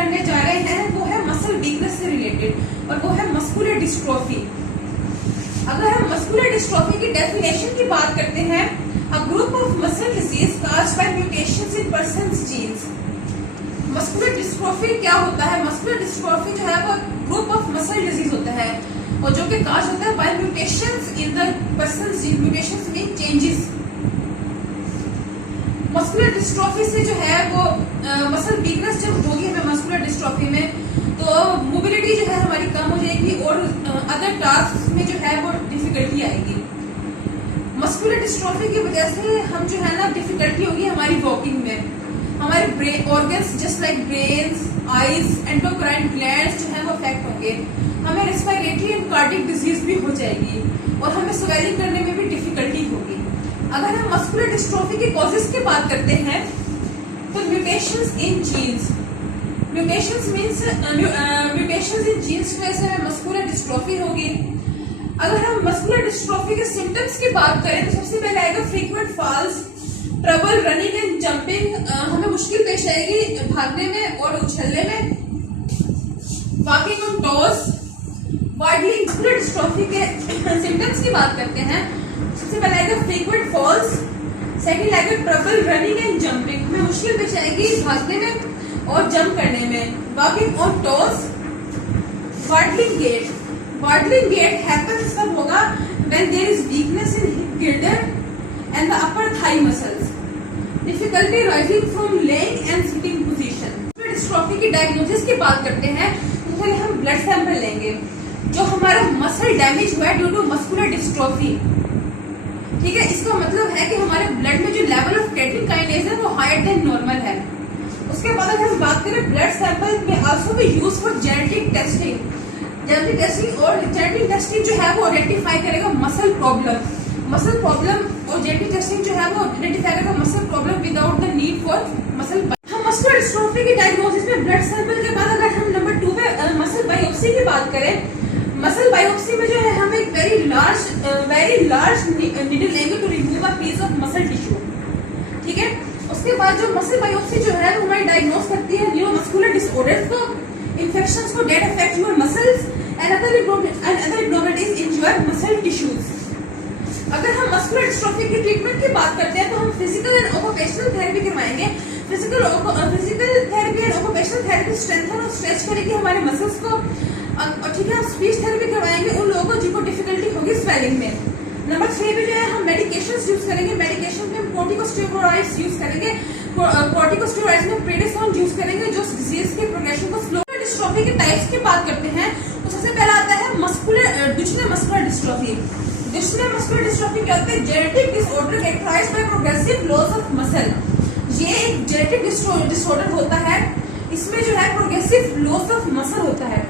करने जा रहे हैं वो है मसल वीकनेस से रिलेटेड, और वो है मस्कुलर डिस्ट्रोफी। अगर हम मस्कुलर डिस्ट्रोफी की डेफिनेशन की बात करते हैं, a group of muscle disease caused by mutations in persons genes. Muscular dystrophy क्या होता है? मस्कुलर डिस्ट्रोफी जो है वो ग्रुप ऑफ मसल डिजीज होता है, और जो कि काज होता है by mutations in the persons gene. Mutations mean changes. Muscular dystrophy से जो है वो मसल वीकनेस जब होगी हमें मस्कुलर डिस्ट्रोफी में, तो मोबिलिटी जो है हमारी कम हो जाएगी और अदर टास्क में जो है वो डिफिकल्टी आएगी। मस्कुलर डिस्ट्रोफी की वजह से हम जो है ना डिफिकल्टी होगी हमारी वॉकिंग में, हमारे brain organs just like brains, eyes, endocrine glands जो है वो अफेक्ट होंगे। हमें रेस्पिरेटरी एंड कार्डियक डिजीज भी हो जाएगी, और हमें स्वेलिंग करने में भी डिफिकल्टी होगी। अगर हम मस्कुलर डिस्ट्रोफी के कॉजेस की बात करते हैं, तो mutations in genes. Mutations means mutations in genes की वजह से हमें मस्कुलर डिस्ट्रोफी होगी। अगर हम मस्कुलर डिस्ट्रोफी के सिम्टम्स की बात करें, तो सबसे पहले आएगा frequent falls, trouble running and jumping. हमें मुश्किल पेश आएगी भागने में और उछलने में। Walking on toes. Widely muscular dystrophy के सिम्टम्स की बात करते हैं, सबसे पहले आएगा फ्रीक्वेंट फॉल्स, सेकंड आएगा ट्रबल रनिंग एंड जंपिंग। हमें मुश्किल पेश आएगी भागने में और जंप करने में। Walking on toes. Waddling gait. Waddling gait happens तब होगा when there is weakness in hip girdle and the upper thigh muscles. Difficulty rising from laying and sitting position. Dystrophy की डायग्नोसिस की बात करते हैं, तो पहले हम ब्लड सैंपल लेंगे। जो हमारा मसल डैमेज हुआ है ड्यू टू मस्कुलर डिस्ट्रोफी, ठीक है, इसका मतलब है कि हमारे ब्लड में जो लेवल ऑफ क्रिएटिनिन काइनेज है वो हायर देन नॉर्मल है। उसके बाद अगर हम बात करें ब्लड सैंपल में आल्सो भी use for genetic testing. Genetic testing और जेनेटिक टेस्टिंग जो है वो आइडेंटिफाई करेगा मसल प्रॉब्लम, और जेनेटिक टेस्टिंग जो है वो आइडेंटिफाई करेगा muscle problem without the need for muscle. हम मस्कुलर डिस्ट्रोफी की डायग्नोसिस में ब्लड सैंपल के बाद अगर हम नंबर 2 पे मसल बायोप्सी की बात करें, मसल बायोप्सी में जो है हम एक वेरी लार्ज नीडल लेंगे to remove a piece of muscle tissue, ठीक है। उसके बाद जो मसल बायोप्सी जो है वो हमारी डायग्नोस करती है न्यूरोमस्कुलर डिसऑर्डर्स को, इन्फेक्शंस को that affect your muscles and other abnormalities in your muscle tissues. अगर हम मस्कुलर डिस्ट्रोफी की ट्रीटमेंट की बात करते हैं, तो हम फिजिकल एंड ऑक्यूपेशनल थेरेपी करवाएंगे। Physical therapy and occupational therapy strengthen और स्ट्रेच करेगी हमारे मसल्स को, ठीक है। हम स्पीच थेरेपी करवाएंगे उन लोगों को जिनको डिफिकल्टी होगी स्वेलिंग में। नंबर 3 पे जो है हम मेडिकेशंस यूज करेंगे। मेडिकेशन में हम कॉर्टिकोस्टेरॉइड्स यूज करेंगे। कॉर्टिकोस्टेरॉइड्स में प्रेडिसोन यूज करेंगे जो डिजीज के प्रोग्रेशन को स्लो। डिस्ट्रोफी के टाइप्स की बात करते हैं, तो सबसे पहला आता है Duchenne muscular dystrophy. Duchenne muscular dystrophy क्या होता है? Genetic disorder characterized by progressive loss of muscle. ये एक जेनेटिक डिसऑर्डर होता है, इसमें जो है प्रोग्रेसिव लॉस ऑफ मसल होता है।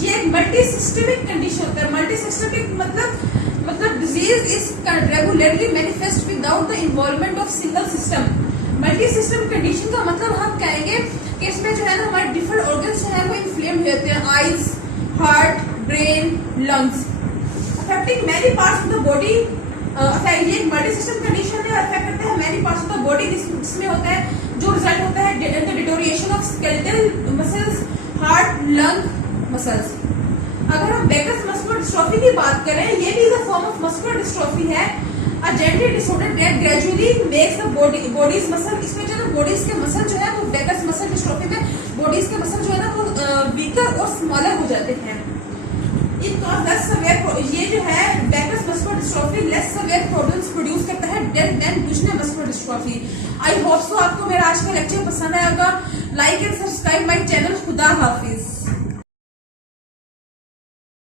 ये एक मल्टी सिस्टमिक कंडीशन होता है। मल्टी सिस्टमिक मतलब disease is regularly manifest without the involvement of single system. Multi system condition का मतलब हम कहेंगे कि इसमें जो है ना हमारे डिफरेंट ऑर्गन्स जो है वो इन्फ्लेम हो जाते हैं, eyes, heart, brain, lungs, affecting many parts of the body. ये मल्टी सिस्टम कंडीशन है, अफेक्ट करते हैं many parts of the body. जिसमें होता है जो रिजल्ट होता है the deterioration of skeletal muscles, heart, lung muscles. अगर हम बेकर्स मस्कुलर डिस्ट्रोफी की बात करें, ये भी एक फॉर्म ऑफ मस्कुलर डिस्ट्रोफी है। A genetic disorder that gradually makes the body's muscle, इसमें जो है बॉडीज के मसल जो है वो बेकर्स मसल डिस्ट्रोफी में बॉडीज के मसल जो है ना वो वीकर और स्मॉलर हो जाते हैं। ये जो है Becker's muscular dystrophy less severe problems produce करता है then Duchenne muscular dystrophy. I hope so आपको मेरा आज का लेक्चर पसंद आएगा। Like and subscribe my channel. खुदा हाफिज।